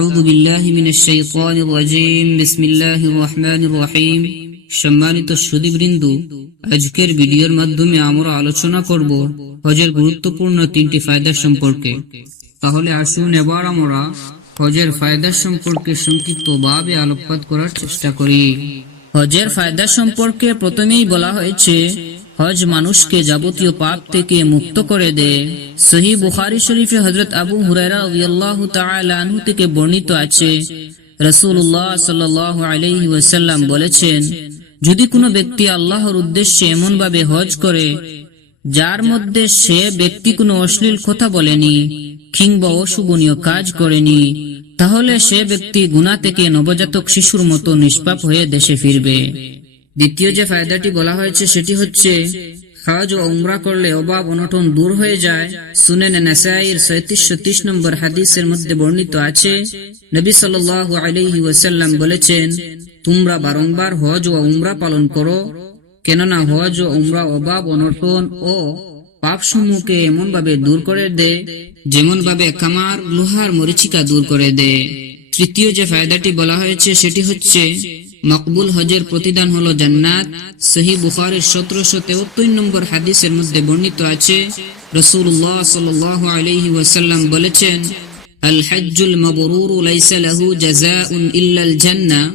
أعوذ بالله من الشيطان الرجيم بسم الله الرحمن الرحيم সম্মানিত সুদীবৃন্দু আজকের ভিডিওর মাধ্যমে আমরা আলোচনা করব হজের গুরুত্বপূর্ণ তিনটি ফায়দা সম্পর্কে তাহলে আসুন এবার আমরা হজের ফায়দা সম্পর্কে সংক্ষিপ্তভাবে আলোকপাত করার চেষ্টা করি হজের ফায়দা সম্পর্কে প্রথমেই বলা হয়েছে হজ মানুষকে যাবতীয় পাপ থেকে মুক্ত করে দেয় সহি বুখারি শরীফে হজরত আবু আনহু থেকে বর্ণিত আছে। রাসূলুল্লাহ সাল্লাল্লাহু বলেছেন, যদি কোনো ব্যক্তি আল্লাহর উদ্দেশ্যে এমন ভাবে হজ করে, যার মধ্যে সে ব্যক্তি কোনো অশ্লীল কথা বলেনি কিংবা অশুভনীয় কাজ করেনি, তাহলে সে ব্যক্তি গুনাহ থেকে নবজাতক শিশুর মতো নিষ্পাপ হয়ে দেশে ফিরবে। দ্বিতীয় যে ফায়দাটি বলা হয়েছে সেটি হচ্ছে, হজ ও উমরা করলে অভাব অনটন দূর হয়ে যায়। সুনেন নাসাইর সৈত্রিশশো ত্রিশ নম্বর হাদিসের মধ্যে বর্ণিত আছে, নবী সাল্লাল্লাহু আলাইহি ওয়াসাল্লাম বলেছেন, তোমরা বারংবার হজ ও উমরা পালন করো, কেননা হজ ও উমরা অভাব অনটন ও পাপ সমূহকে এমন ভাবে দূর করে দে যেমন ভাবে কামার লোহার মরিচিকা দূর করে দে। তৃতীয় যে ফায়দাটি বলা হয়েছে সেটি হচ্ছে মকবুল হজের প্রতিদান হলো জান্নাত। সহি বুখারের সতেরোশো তেহত্তর নম্বর হাদিসের মধ্যে বর্ণিত আছে রসুল্লাহ সাল আলহি ওয়াসাল্লাম বলেছেন, আল হজ্জুল মবরুর লাইসা লাহু জাযাউন ইল্লাল জান্নাহ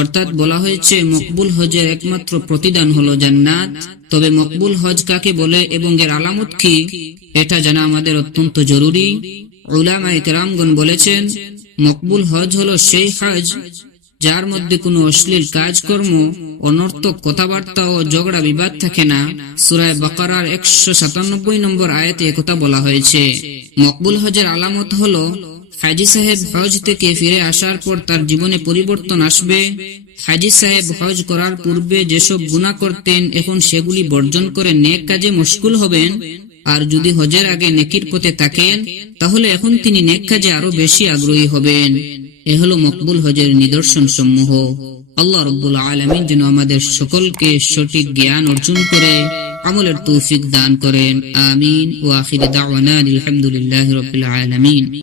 অর্থাৎ বলা হয়েছে, মকবুল হজের একমাত্র প্রতিদান হলো জান্নাত। তবে মকবুল হজ কাকে বলে এবং এর আলামত কি, এটা জানা আমাদের অত্যন্ত জরুরি। উলামা ইকরামগণ বলেছেন, মকবুল হজ হলো সেই হজ যার মধ্যে কোনো অশ্লীল কাজকর্ম, অনর্থক কথাবার্তা ও ঝগড়া বিবাদ থাকে না সুরায় বাকারার একশো সাতানব্বই নম্বর আয়াতে একথা বলা হয়েছে। মকবুল হজের আলামত হলো, হাজি সাহেব হজ থেকে ফিরে আসার পর তার জীবনে পরিবর্তন আসবে। হাজি সাহেব হজ করার পূর্বে যেসব গুণা করতেন, এখন সেগুলি বর্জন করে নেক কাজে মুশকুল হবেন। আর যদি হজের আগে নেকির পথে থাকেন, তাহলে এখন তিনি নেক কাজে আরও বেশি আগ্রহী হবেন। এ হলো মকবুল হজের নিদর্শন সমূহ আল্লাহ রব্বুল আলমিন যেন আমাদের সকলকে সঠিক জ্ঞান অর্জন করে, আমলের তৌফিক দান করেন। আমিন। ও আখির দাওয়ানা আলহামদুলিল্লাহ রবিল আলমিন।